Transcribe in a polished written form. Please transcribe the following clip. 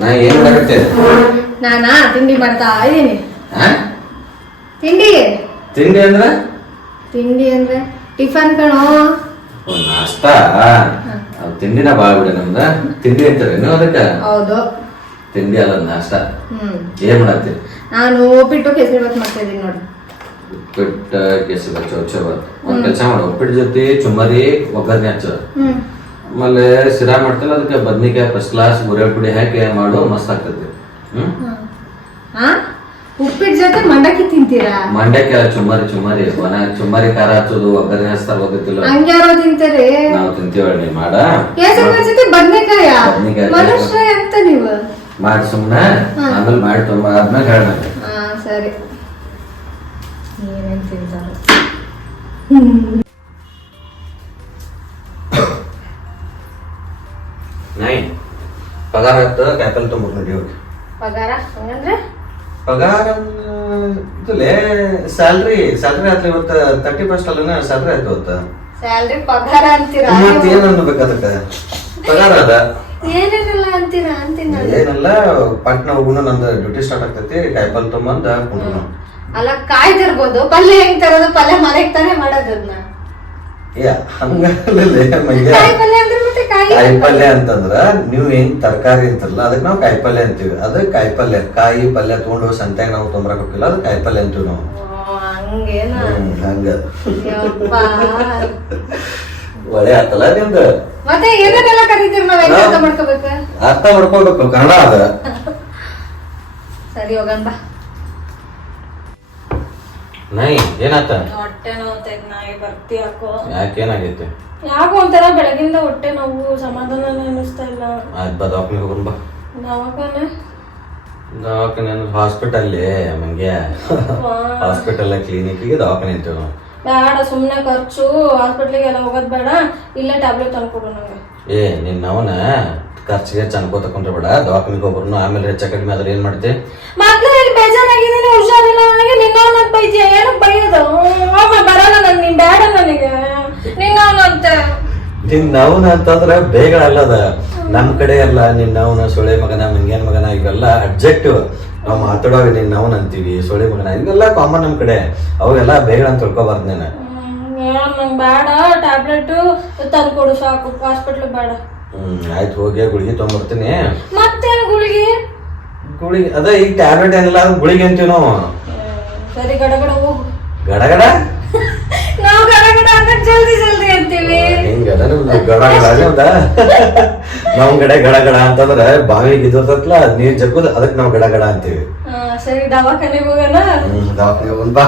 ನಾ ಏನ್ ಮಾಡಕತ್ತೆ? ನಾನಾ ತಿಂಡಿ ಮಾಡ್ತಾ ಇದೀನಿ. ತಿಂಡಿ ತಿಂಡಿ ಅಂದ್ರೆ ತಿಂಡಿ ಅಂದ್ರೆ ಟಿಫನ್ ಕಣೋ. ನಾಷ್ಟಾ ತಿಂಡಿನ ಬಾಳ್ಬಿಡ ನಮ್ದ. ತಿಂಡಿ ಅಂತಾರೇನು ಅದಕ್ಕ? ಹೌದು, ತಿಂಡಿ ಅಲ್ಲ ನಾಷ್ಟ. ಏನ್ ಮಾಡತ್ತಿ? ನಾನು ಉಪ್ಪಿಟ್ಟು ಕೇಸರಿಬಾತ್ ಮಾಡ್ತಾ ಇದೀನಿ ನೋಡಿ. ಉಪ್ಪಿಟ್ಟು ಕೇಸರಿಬಾತ್ ಚೌಚೌಬಾತ್. ಒಂದ್ ಕೆಲಸ ಮಾಡು, ಉಪ್ಪಿಟ್ಟು ಜೊತೆ ಚುಮ್ಮರಿ ಒಗ್ಗರಣೆ ಹಚ್ಚ. ಆಮೇಲೆ ಶಿರಾ ಮಾಡ್ತಲ್ಲ, ಅದಕ್ಕೆ ಬದ್ನಿಕಾಯಿ ಫಸ್ಟ್ ಕ್ಲಾಸ್ ಗುರೆಳ್ ಪುಡಿ ಹಾಕಿ ಮಾಡು, ಮಸ್ತ್ ಆಗ್ತದೆ. ಉಪ್ಪಿಟ್ಟು ಜೊತೆ ಮಂಡಕ್ಕಿ ತಿಂತೀರಾ? ಮಂಡಕ್ಕಿ ಚುಮ್ಮರಿ ಚುಮ್ಮರಿ ಚುಮ್ಮರಿ ಖಾರ ಹಚ್ಚೋದು ಒಗ್ಗರಣೆ ಹಚ್ತಾರ ಗೊತ್ತಿಲ್ಲ. ಹಂಗ್ಯಾರೋ ತಿಂತಾರೆ. ನಾವು ತಿಂತೀವಿ ನೀ ಮಾಡ. ಕೇಸರಿಬಾತ್ ಜೊತೆ ಬದ್ನೆಕಾಯ? ಮನುಷ್ಯ ಅಂತ ನೀವು ಮಾಡಿ ಸುಮ್ಮನೆ ಆಮೇಲೆ ಮಾಡಿ ತುಂಬ ಆದ್ಮೇಲೆ ಹೇಳ. ಸರಿ. ಏನೇನ್ ತಿಂತಾರ? ನೈ ಪಗಾರ ಆಯ್ತು, ಕ್ಯಾಪಲ್ ತುಂಬ ನಡಿಯೋಗಿ. ಪಗಾರ ಹಂಗಂದ್ರೆ? ಪಗಾರ ಇಲ್ಲೇ ಸ್ಯಾಲ್ರಿ ಆಯ್ತು ಇವತ್ತು 31st ಅಲ್ಲ ಸ್ಯಾಲ್ರಿ ಆಯ್ತು ಇವತ್ತು. ಸ್ಯಾಲ್ರಿ ಪಗಾರ ಅಂತೀರಾ? ಮತ್ತೇನ್ ಅನ್ಬೇಕು ಅದಕ್ಕೆ? ಪಗಾರ ಅದ ಏನೇನಿಲ್ಲ ಅಂತೀರಾ? ಅಂತೀನಿ ಏನಲ್ಲ, ಪಟ್ನ ಹೋಗುನು ನಂದು ಡ್ಯೂಟಿ ಸ್ಟಾರ್ಟ್ ಆಗ್ತೈತಿ. ಕಾಯಿಪಲ್ ತೊಂಬಂದ ಕುಂಡ್ರು. ಅಲ್ಲ ಕಾಯ್ದಿರ್ಬೋದು, ಪಲ್ಯ ಹೆಂಗ್ ತರೋದು? ಪಲ್ಯ ಮನೆಗ್ ತಾನೇ ಮಾಡೋದನ್ನ. ಕಾಯಿಪಲ್ಯ ಅಂತಂದ್ರ ನೀವ್ ಹೆಂಗ್ ತರಕಾರಿ ಅಂತಾರಲ್ಲ ಅದಕ್ಕೆ ನಾವು ಕಾಯಿಪಲ್ಯ ಅಂತೀವಿ. ಅದು ಕಾಯಿಪಲ್ಯ, ಕಾಯಿ ಪಲ್ಯ ತಗೊಂಡು ಸಂತ್ಯಾಗ ನಾವು ತೊಂಬರಕ್ ಹೋಗಿಲ್ಲ, ಅದು ಕಾಯಿಪಲ್ಯ ಅಂತೀವಿ ನಾವು. ಹಂಗ ಒಳ್ಳೆ ಆತಲ್ಲ ನಿಮ್ದು. ಮತ್ತೆ ಏನೇನೆಲ್ಲ ಕರೀತೀರಿ ನಾವ್? ಹೆಂಗ್ ಅರ್ಥ ಮಾಡ್ಕೋಬೇಕು? ಅರ್ಥ ಮಾಡ್ಕೋಬೇಕು, ಕನ್ನಡ ಅದ. ಸರಿ ಹೋಗಂತ. ನೈ ಏನಾತ? ಹೊಟ್ಟೆ ನೋವ್ತೈತ್ ನಾಯಿ, ಬರ್ತಿ ಯಾಕೋ? ಯಾಕೇನಾಗೈತಿ? ಯಾಕೋ ಒಂಥರ ಬೆಳಗಿಂದ ಹೊಟ್ಟೆ ನೋವು, ಸಮಾಧಾನ ಅನ್ನಿಸ್ತಾ ಇಲ್ಲ. ಆಯ್ತು ಬಾ, ದವಾಖಾನೆ ಹೋಗೋಣ ಬಾ. ದವಾಖಾನೆ ಹಾಸ್ಪಿಟಲ್ ಮಂಗ್ಯ. ಹಾಸ್ಪಿಟಲ್ ಕ್ಲಿನಿಕ್ಗೆ ದವಾಖಾನೆ ಅಂತೀವಿ ನಾವು. ಬೇಡ, ಸುಮ್ನೆ ಖರ್ಚು. ಹಾಸ್ಪಿಟ್ಲಿಗೆ ಎಲ್ಲ ಹೋಗೋದ್ ಬೇಡ, ಇಲ್ಲೇ ಟ್ಯಾಬ್ಲೆಟ್ ತಂದ್ಕೊಡು ನಂಗೆ. ನಿನ್ನ ಅವನ ಖರ್ಚಿಗೆ ಚನ್ಕೋ ತಕೊಂಡ್ರೆ ಬೇಡ, ದವಾಖಾನಿಗೆ ಹೋಗ್ಬರ್ನು. ಆಮೇಲೆ ಹೆಚ್ಚ ಕಡಿಮೆ ಆದ್ರೆ ಏನ್ ಮಾಡ್ತಿ? ಮೊದ್ಲು ಇಲ್ಲಿ ಬೇಜಾರಾಗಿದ್ದೀನಿ, ಹುಷಾರಿಲ್ಲ ನನಗೆ. ನಿನ್ನ ಬೈದ್ಯ, ಏನಕ್ ಬೈಯೋದು? ಬರಲ್ಲ ನನ್, ನೀನ್ ಬೇಡ ನನಗೆ. ನಿನ್ನವನಂತ ನಿನ್ನವನ ಅಂತಂದ್ರ ಬೇಗ ಅಲ್ಲದ, ನಮ್ ಕಡೆ ಅಲ್ಲ. ನಿನ್ನವನ, ಸೊಳೆ ಮಗನ, ಮಂಗ್ಯಾನ್ ಮಗನ, ಇವೆಲ್ಲ ಅಬ್ಜೆಕ್ಟಿವ್. ನಾವು ಮಾತಾಡುವಾಗ ನಿನ್ನವನ್ ಅಂತೀವಿ, ಸೊಳೆ ಮಗನ, ಇವೆಲ್ಲ ಕಾಮನ್ ನಮ್ ಕಡೆ. ಅವೆಲ್ಲ ಬೇಗ ಅಂತ ತಿಳ್ಕೊಬಾರ್ದು ನೀನು. ನಂಗೆ ಬೇಡ, ಟ್ಯಾಬ್ಲೆಟ್ ತಂದ್ಕೊಡು ಸಾಕು, ಹಾಸ್ಪಿಟ್ಲ್ ಬೇಡ. ಆಯ್ತು, ಹೋಗಿ ಗುಳಿಗೆ ತಗೊಂಡ್ಬರ್ತೀನಿ. ಮತ್ತೇನು ಗುಳಿಗೆ? ಅದ ಈಗ ಟ್ಯಾಬ್ಲೆಟ್ ಏನಿಲ್ಲ, ಅದು ಗುಳಿಗೆ ಅಂತೀವಿ ನಾವು. ಸರಿ, ಗಡಗಡ ಹೋಗು. ಗಡಗಡ? ನಾವು ಗಡಗಡ ಅಂದ್ರೆ ಜಲ್ದಿ ಜಲ್ದಿ ಅಂತೀವಿ. ಹಿಂಗದ ನಿಮ್ದು ಗಡಗಡ. ನಮ್ ಕಡೆ ಗಡಗಡ ಅಂತಂದ್ರೆ ಬಾವಿಗೆ ಇದ್ರತತ್ಲ ನೀರ್ ಜಗ್ಗುದು, ಅದಕ್ಕೆ ನಾವು ಗಡಗಡ ಅಂತೀವಿ. ಸರಿ, ದವಾಖಾನೆಗೆ ಹೋಗೋಣ. ದವಾಖಾನೆ ಹೋಗೋಣ ಬಾ.